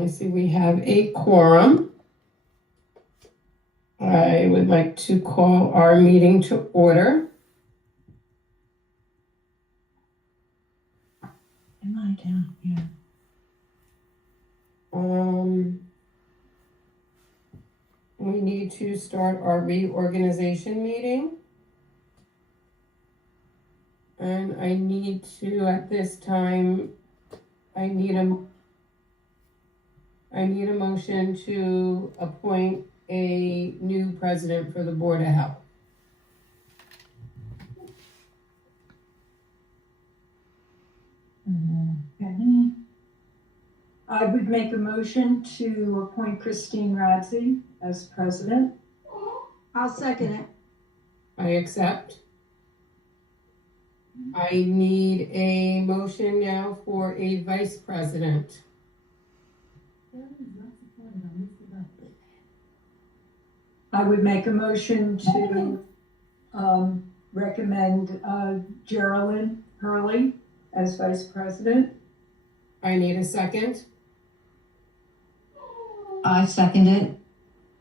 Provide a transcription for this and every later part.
I see we have a quorum. I would like to call our meeting to order. Am I down here? We need to start our reorganization meeting. And I need to, at this time, I need a motion to appoint a new president for the Board of Health. Okay. I would make a motion to appoint Christine Radzy as president. I'll second it. I accept. I need a motion now for a vice president. I would make a motion to recommend Gerilyn Hurley as vice president. I need a second. I second it.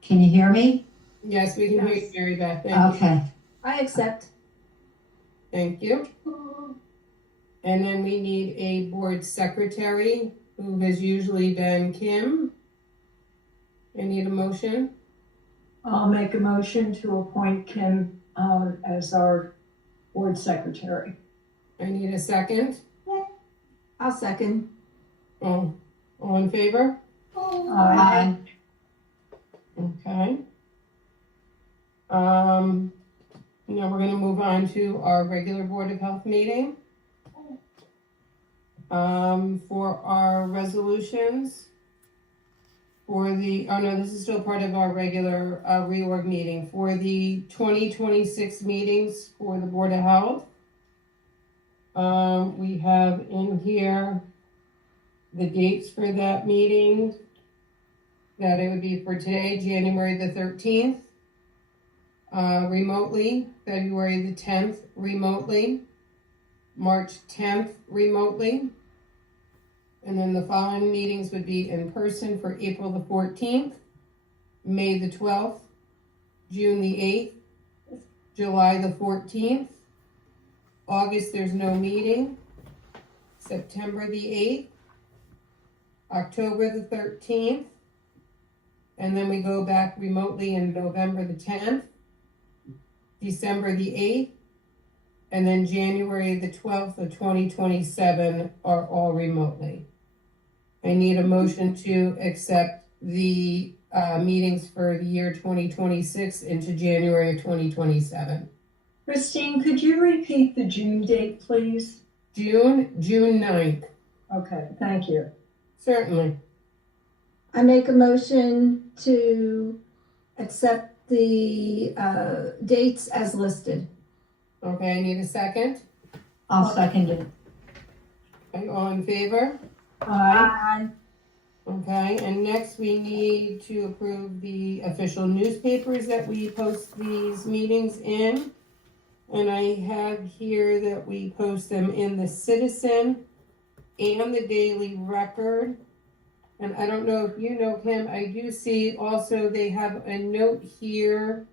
Can you hear me? Yes, we can hear you, Mary Beth. Thank you. Okay. I accept. Thank you. And then we need a board secretary, who has usually been Kim. I need a motion. I'll make a motion to appoint Kim as our board secretary. I need a second. I'll second. All in favor? Aye. Okay. Now we're going to move on to our regular Board of Health meeting. For our resolutions, this is still part of our regular reorg meeting. For the 2026 meetings for the Board of Health, we have in here the dates for that meeting, that it would be for today, January the 13th, remotely, February the 10th, remotely, March 10th, remotely, and then the following meetings would be in person for April the 14th, May the 12th, June the 8th, July the 14th, August there's no meeting, September the 8th, October the 13th, and then we go back remotely in November the 10th, December the 8th, and then January the 12th of 2027 are all remotely. I need a motion to accept the meetings for the year 2026 into January of 2027. Christine, could you repeat the June date, please? June 9th. Okay, thank you. Certainly. I make a motion to accept the dates as listed. Okay, I need a second. I'll second it. Okay, all in favor? Aye. Okay, and next we need to approve the official newspapers that we post these meetings in. And I have here that we post them in the Citizen and the Daily Record. And I don't know if you know, Kim, I do see also they have a note here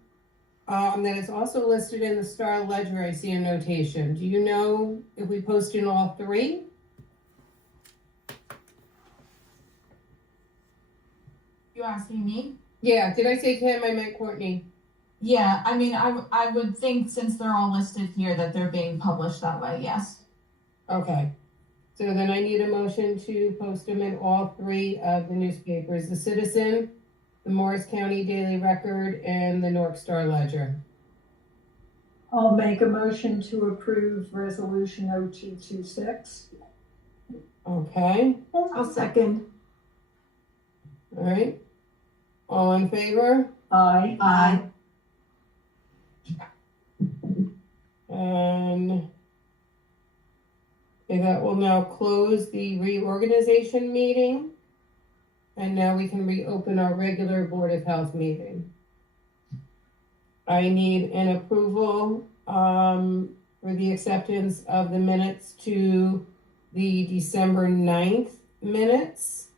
that is also listed in the Star Ledger. I see a notation. Do you know if we post in all three? You asking me? Yeah, did I say Kim? I meant Courtney. Yeah, I mean, I would think since they're all listed here that they're being published that way, yes. Okay. So then I need a motion to post them in all three of the newspapers, the Citizen, the Morris County Daily Record, and the Newark Star Ledger. I'll make a motion to approve resolution 0226. Okay, I'll second. all right. All in favor? Aye. Aye. And okay, that will now close the reorganization meeting. And now we can reopen our regular Board of Health meeting. I need an approval for the acceptance of the minutes to the December 9th minutes.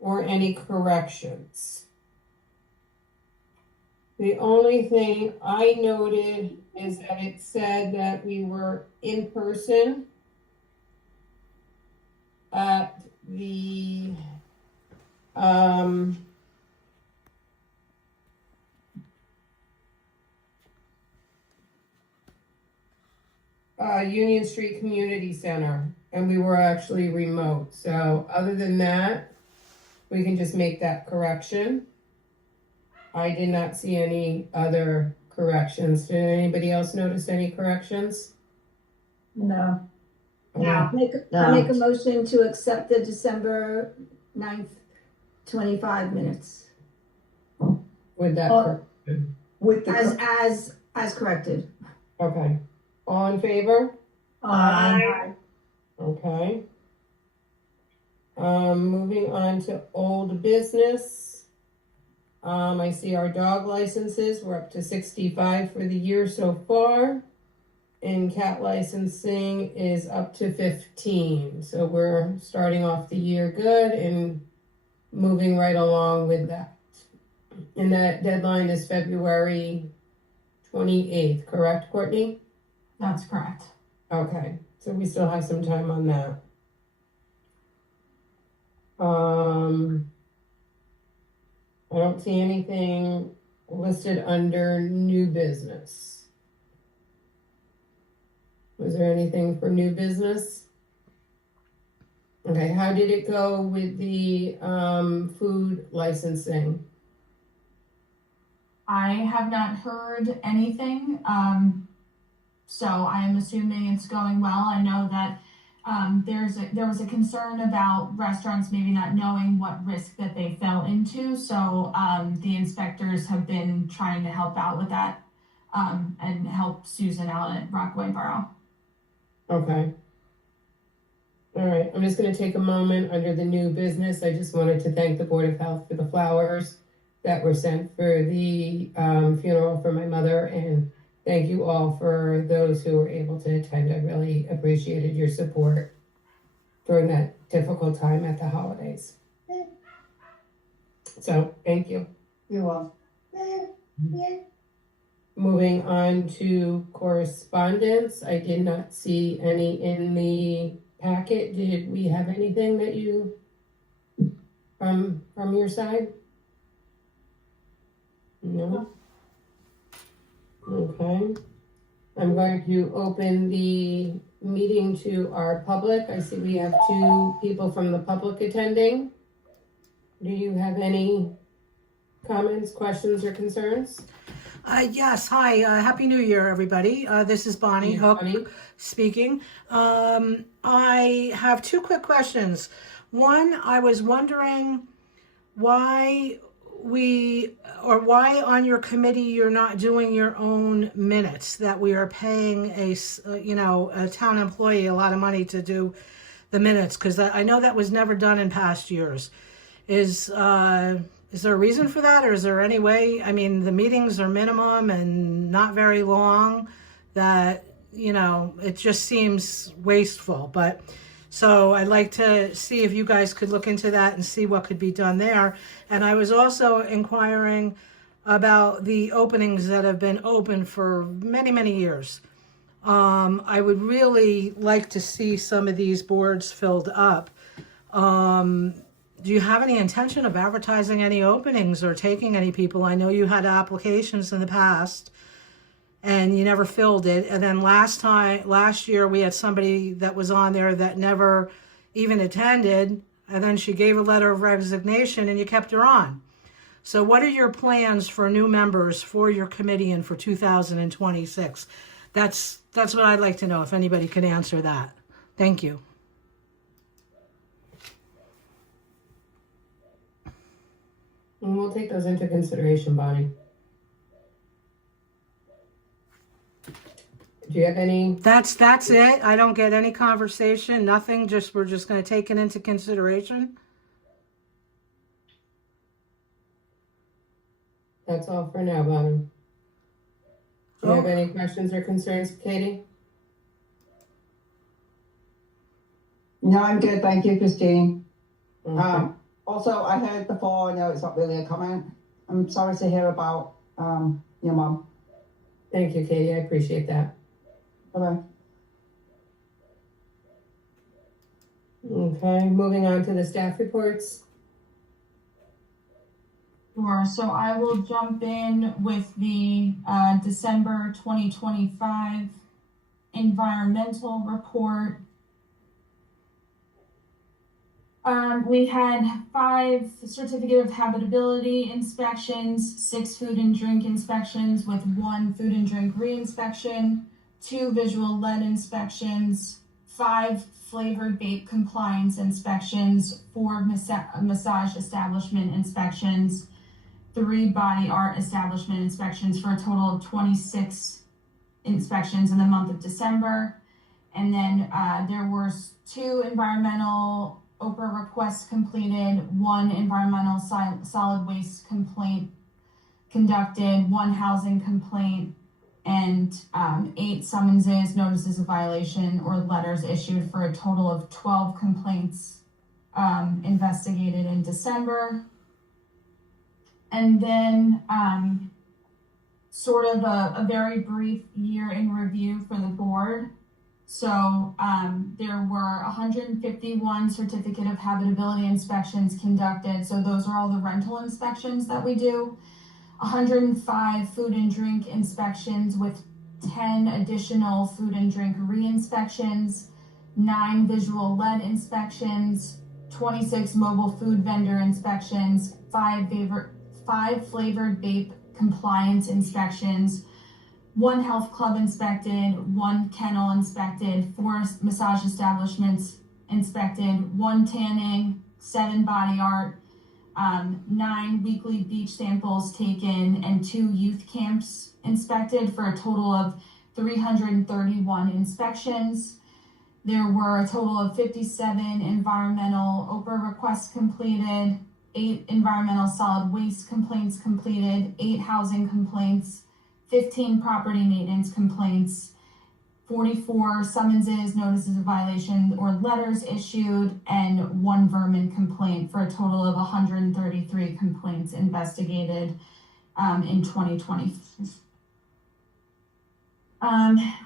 or any corrections. The only thing I noted is that it said that we were in person at the Union Street Community Center, and we were actually remote. So other than that, we can just make that correction. I did not see any other corrections. Did anybody else notice any corrections? No. Okay. I make a motion to accept the December 9th, 25 minutes With that correction. With the. as corrected. Okay. All in favor? Aye. Okay. Moving on to old business. I see our dog licenses, we're up to 65 for the year so far. And cat licensing is up to 15. So we're starting off the year good and moving right along with that. And that deadline is February 28th, correct, Courtney? That's correct. Okay, so we still have some time on that. I don't see anything listed under new business. Was there anything for new business? Okay, how did it go with the food licensing? I have not heard anything, so I'm assuming it's going well. I know that there was a concern about restaurants maybe not knowing what risk that they fell into, so the inspectors have been trying to help out with that and help Susan out at Rockaway Borough. Okay. All right, I'm just going to take a moment under the new business. I just wanted to thank the Board of Health for the flowers that were sent for the funeral for my mother, and thank you all for those who were able to attend. I really appreciated your support during that difficult time at the holidays. So, thank you. You're welcome. Moving on to correspondence, I did not see any in the packet. Did we have anything that you, from your side? No? Okay. I'm going to open the meeting to our public. I see we have 2 people from the public attending. Do you have any comments, questions, or concerns? Yes, hi, Happy New Year, everybody. This is Bonnie Yeah, Hook Bonnie. speaking. I have 2 quick questions. One, I was wondering why on your committee you're not doing your own minutes, that we are paying a town employee a lot of money to do the minutes, because I know that was never done in past years. Is there a reason for that, or is there any way? I mean, the meetings are minimum and not very long, that, it just seems wasteful. But so I'd like to see if you guys could look into that and see what could be done there. And I was also inquiring about the openings that have been open for many, many years. I would really like to see some of these boards filled up. Do you have any intention of advertising any openings or taking any people? I know you had applications in the past and you never filled it. And then last year we had somebody that was on there that never even attended. And then she gave a letter of resignation and you kept her on. So what are your plans for new members for your committee and for 2026? That's what I'd like to know, if anybody could answer that. Thank you. And we'll take those into consideration, Bonnie. Do you have any? That's it. I don't get any conversation, nothing. We're just going to take it into consideration. That's all for now, Bonnie. Do you have any questions or concerns, Katie? No, I'm good. Thank you, Christine. Okay. Also, I heard before, I know it's not really a comment. I'm sorry to hear about your mom. Thank you, Katie, I appreciate that. Bye-bye. Okay, moving on to the staff reports. Sure, so I will jump in with the December 2025 environmental report. We had 5 certificate of habitability inspections, 6 food and drink inspections with 1 food and drink re-inspection, 2 visual lead inspections, 5 flavored vape compliance inspections, 4 massage establishment inspections, 3 body art establishment inspections for a total of 26 inspections in the month of December. And then there were 2 environmental OPRA requests completed, 1 environmental solid waste complaint conducted, 1 housing complaint, and 8 summonses, notices of violation, or letters issued for a total of 12 complaints investigated in December. And then sort of a very brief year in review for the board. So there were 151 certificate of habitability inspections conducted. So those are all the rental inspections that we do. 105 food and drink inspections with 10 additional food and drink re-inspections, 9 visual lead inspections, 26 mobile food vendor inspections, 5 flavored vape compliance inspections, 1 health club inspected, 1 kennel inspected, 4 massage establishments inspected, 1 tanning, 7 body art, 9 weekly beach samples taken, and 2 youth camps inspected for a total of 331 inspections. There were a total of 57 environmental OPRA requests completed, 8 environmental solid waste complaints completed, 8 housing complaints, 15 property maintenance complaints, 44 summonses, notices of violation, or letters issued, and 1 vermin complaint for a total of 133 complaints investigated in 2020.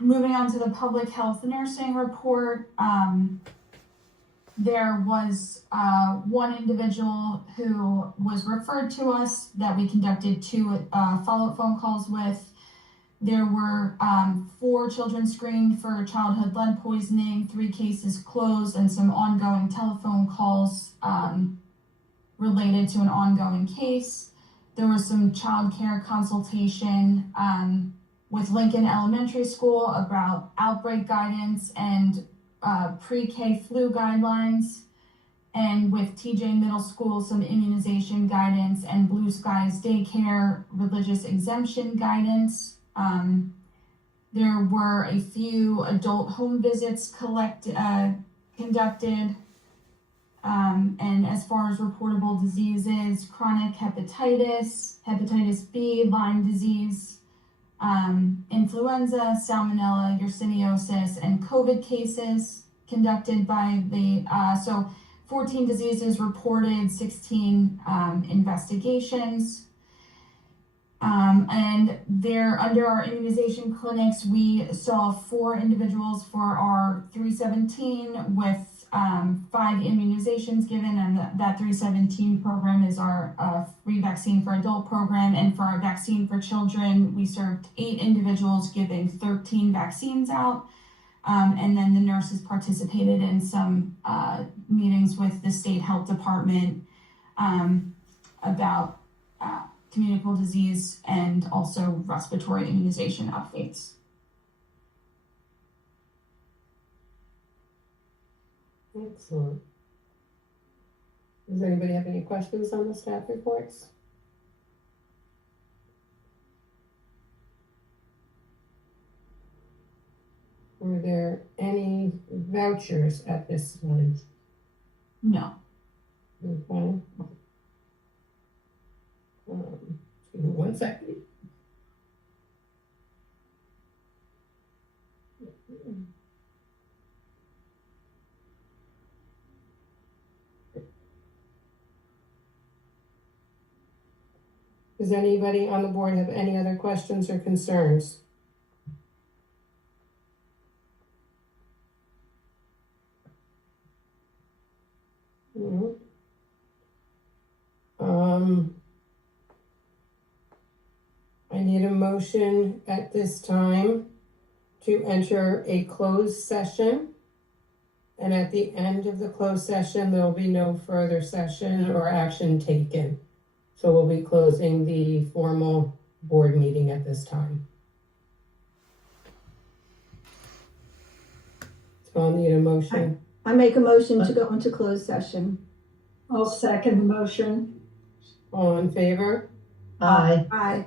Moving on to the public health nursing report, there was 1 individual who was referred to us that we conducted 2 follow-up phone calls with. There were 4 children screened for childhood lead poisoning, 3 cases closed, and some ongoing telephone calls related to an ongoing case. There was some child care consultation with Lincoln Elementary School about outbreak guidance and pre-K flu guidelines, and with TJ Middle School, some immunization guidance, and Blue Skies Daycare religious exemption guidance. There were a few adult home visits conducted. And as far as reportable diseases, chronic hepatitis, hepatitis B, Lyme disease, influenza, salmonella, yersiniosis, and COVID cases conducted by the, so 14 diseases reported, 16 investigations. And there, under our immunization clinics, we saw 4 individuals for our 317 with 5 immunizations given, and that 317 program is our free vaccine for adult program. And for our vaccine for children, we served 8 individuals giving 13 vaccines out. And then the nurses participated in some meetings with the state health department about communicable disease and also respiratory immunization updates. Excellent. Does anybody have any questions on the staff reports? Were there any vouchers at this time? No. Okay. Give me 1 second. Does anybody on the board have any other questions or concerns? No. I need a motion at this time to enter a closed session. And at the end of the closed session, there will be no further session or action taken. So we'll be closing the formal board meeting at this time. So I'll need a motion. I make a motion to go into closed session. I'll second the motion. All in favor? Aye. Aye.